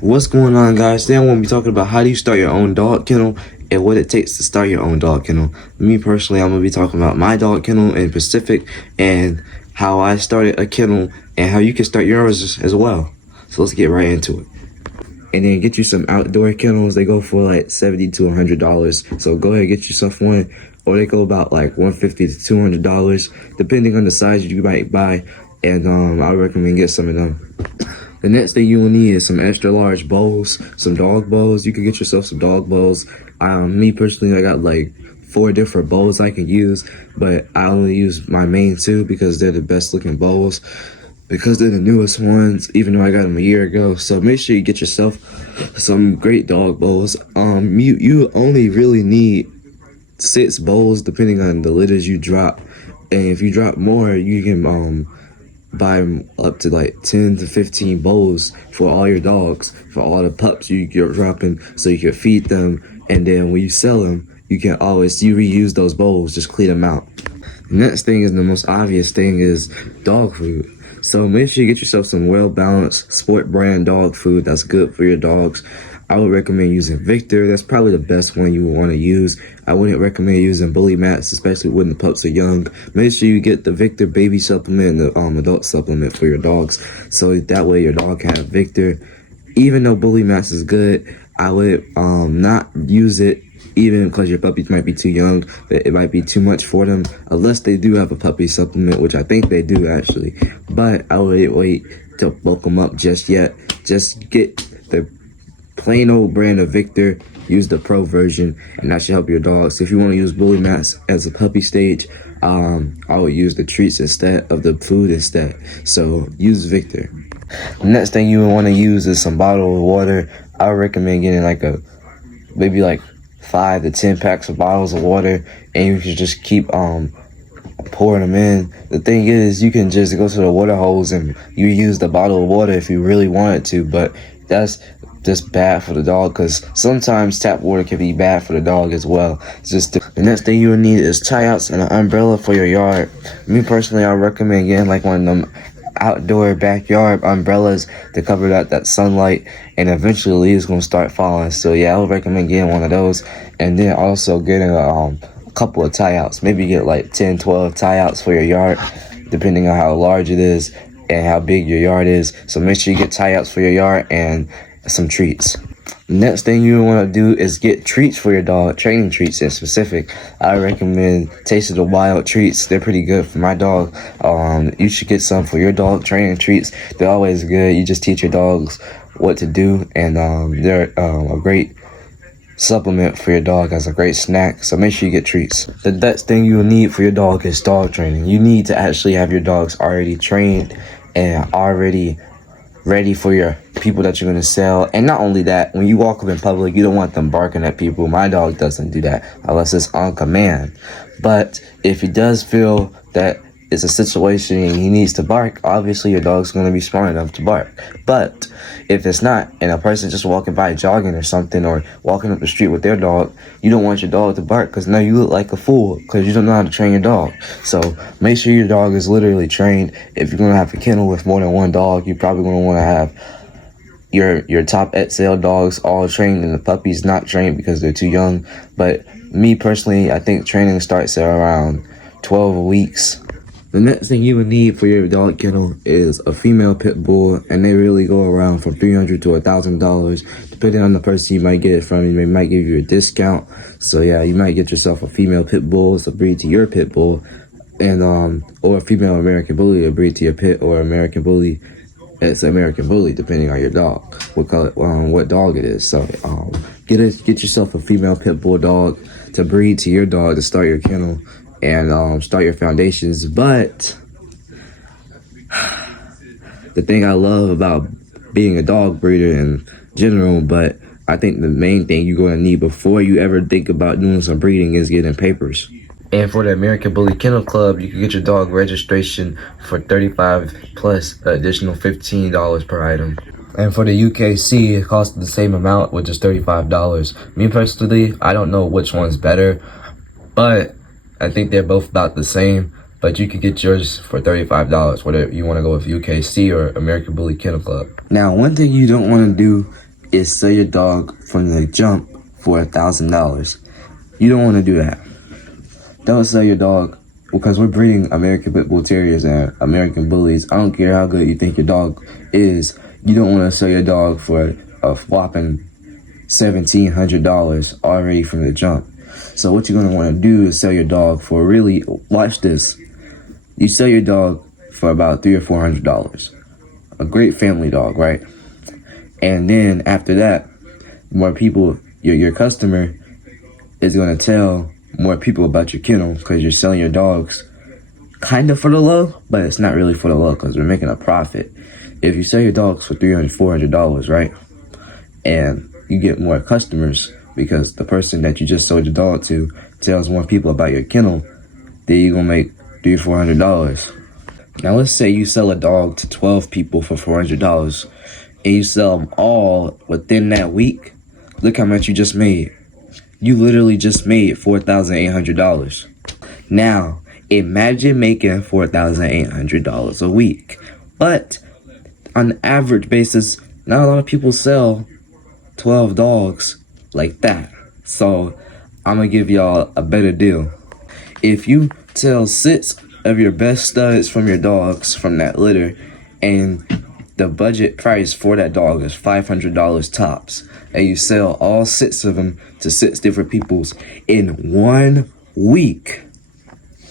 What's going on, guys? Today I want to be talking about how do you start your own dog kennel and what it takes to start your own dog kennel. Me personally, I'm going to be talking about my dog kennel in Pacific and how I started a kennel and how you can start yours as well. So let's get right into it. And then get you some outdoor kennels. They go for like $70 to $100. So go ahead and get yourself one, or they go about like $150 to $200 depending on the size you might buy. And I would recommend get some of them. The next thing you will need is some extra large bowls, some dog bowls. You can get yourself some dog bowls. Me personally, I got like 4 different bowls I can use, but I only use my main 2 because they're the best looking bowls, because they're the newest ones, even though I got them a year ago. So make sure you get yourself some great dog bowls. You only really need 6 bowls depending on the litters you drop, and if you drop more, you can buy up to like 10 to 15 bowls for all your dogs, for all the pups you're dropping, so you can feed them, and then when you sell them, you can always reuse those bowls, just clean them out. The next thing is the most obvious thing is dog food. So make sure you get yourself some well-balanced sport brand dog food that's good for your dogs. I would recommend using Victor. That's probably the best one you would want to use. I wouldn't recommend using Bully Mats, especially when the pups are young. Make sure you get the Victor baby supplement and the adult supplement for your dogs, so that way your dog can have Victor. Even though Bully Mats is good, I would not use it, even because your puppies might be too young, that it might be too much for them, unless they do have a puppy supplement, which I think they do actually. But I would wait to bulk them up just yet. Just get the plain old brand of Victor, use the pro version, and that should help your dog. So if you want to use Bully Mats as a puppy stage, I would use the treats instead of the food instead. So use Victor. The next thing you want to use is some bottled water. I would recommend getting like maybe like 5 to 10 packs of bottles of water, and you can just keep pouring them in. The thing is, you can just go to the water hose and you use the bottle of water if you really wanted to, but that's just bad for the dog, because sometimes tap water can be bad for the dog as well. The next thing you will need is tie outs and an umbrella for your yard. Me personally, I recommend getting like one of them outdoor backyard umbrellas to cover that sunlight, and eventually the leaves gonna start falling. So yeah, I would recommend getting one of those, and then also getting a couple of tie outs. Maybe get like 10-12 tie outs for your yard, depending on how large it is and how big your yard is. So make sure you get tie outs for your yard and some treats. Next thing you want to do is get treats for your dog, training treats in specific. I recommend Taste of the Wild treats. They're pretty good for my dog. You should get some for your dog, training treats. They're always good. You just teach your dogs what to do, and they're a great supplement for your dog as a great snack. So make sure you get treats. The next thing you will need for your dog is dog training. You need to actually have your dogs already trained and already ready for your people that you're going to sell. And not only that, when you walk up in public, you don't want them barking at people. My dog doesn't do that unless it's on command. But if he does feel that it's a situation and he needs to bark, obviously your dog's going to be smart enough to bark. But if it's not, and a person just walking by jogging or something, or walking up the street with their dog, you don't want your dog to bark, because now you look like a fool because you don't know how to train your dog. So make sure your dog is literally trained. If you're going to have a kennel with more than one dog, you're probably going to want to have your top XL dogs all trained and the puppies not trained because they're too young. But me personally, I think training starts at around 12 weeks. The next thing you would need for your dog kennel is a female pit bull, and they really go around from $300 to $1,000, depending on the person you might get it from. They might give you a discount. So yeah, you might get yourself a female pit bull to breed to your pit bull, and or a female American bully to breed to your pit, or American bully. It's American bully, depending on your dog, what dog it is. So get yourself a female pit bull dog to breed to your dog to start your kennel and start your foundations. But the thing I love about being a dog breeder in general, but I think the main thing you're going to need before you ever think about doing some breeding is getting papers. And for the American Bully Kennel Club, you can get your dog registration for $35 plus additional $15 per item. And for the UKC, it costs the same amount, which is $35. Me personally, I don't know which one's better, but I think they're both about the same. But you could get yours for $35, whether you want to go with UKC or American Bully Kennel Club. Now, one thing you don't want to do is sell your dog from the jump for $1,000. You don't want to do that. Don't sell your dog because we're breeding American Pit Bull Terriers and American Bullies. I don't care how good you think your dog is. You don't want to sell your dog for a whopping $1,700 already from the jump. So what you're going to want to do is sell your dog for really, watch this. You sell your dog for about $300 or $400. A great family dog, right? And then after that, more people, your customer is going to tell more people about your kennel because you're selling your dogs kind of for the low, but it's not really for the low because we're making a profit. If you sell your dogs for $300, $400, right? And you get more customers because the person that you just sold your dog to tells more people about your kennel, then you're going to make $300, $400. Now let's say you sell a dog to 12 people for $400 and you sell them all within that week. Look how much you just made. You literally just made $4,800. Now, imagine making $4,800 a week. But on an average basis, not a lot of people sell 12 dogs like that. So I'm gonna give y'all a better deal. If you sell 6 of your best studs from your dogs from that litter, and the budget price for that dog is $500 tops, and you sell all 6 of them to 6 different peoples in 1 week,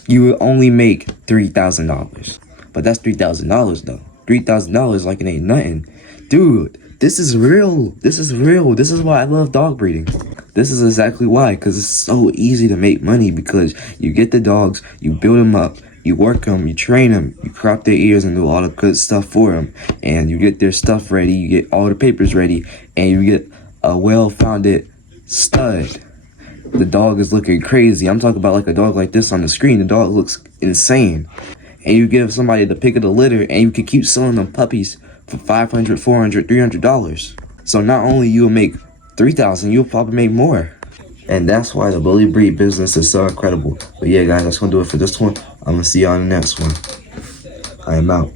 you will only make $3,000. But that's $3,000 though. $3,000 like it ain't nothing. Dude, this is real. This is real. This is why I love dog breeding. This is exactly why, because it's so easy to make money because you get the dogs, you build them up, you work them, you train them, you crop their ears and do all the good stuff for them, and you get their stuff ready, you get all the papers ready, and you get a well-founded stud. The dog is looking crazy. I'm talking about like a dog like this on the screen. The dog looks insane. And you give somebody the pick of the litter and you can keep selling them puppies for $500, $400, $300. So not only you'll make $3,000, you'll probably make more. And that's why the bully breed business is so incredible. But yeah, guys, that's gonna do it for this one. I'm gonna see y'all in the next one. I am out.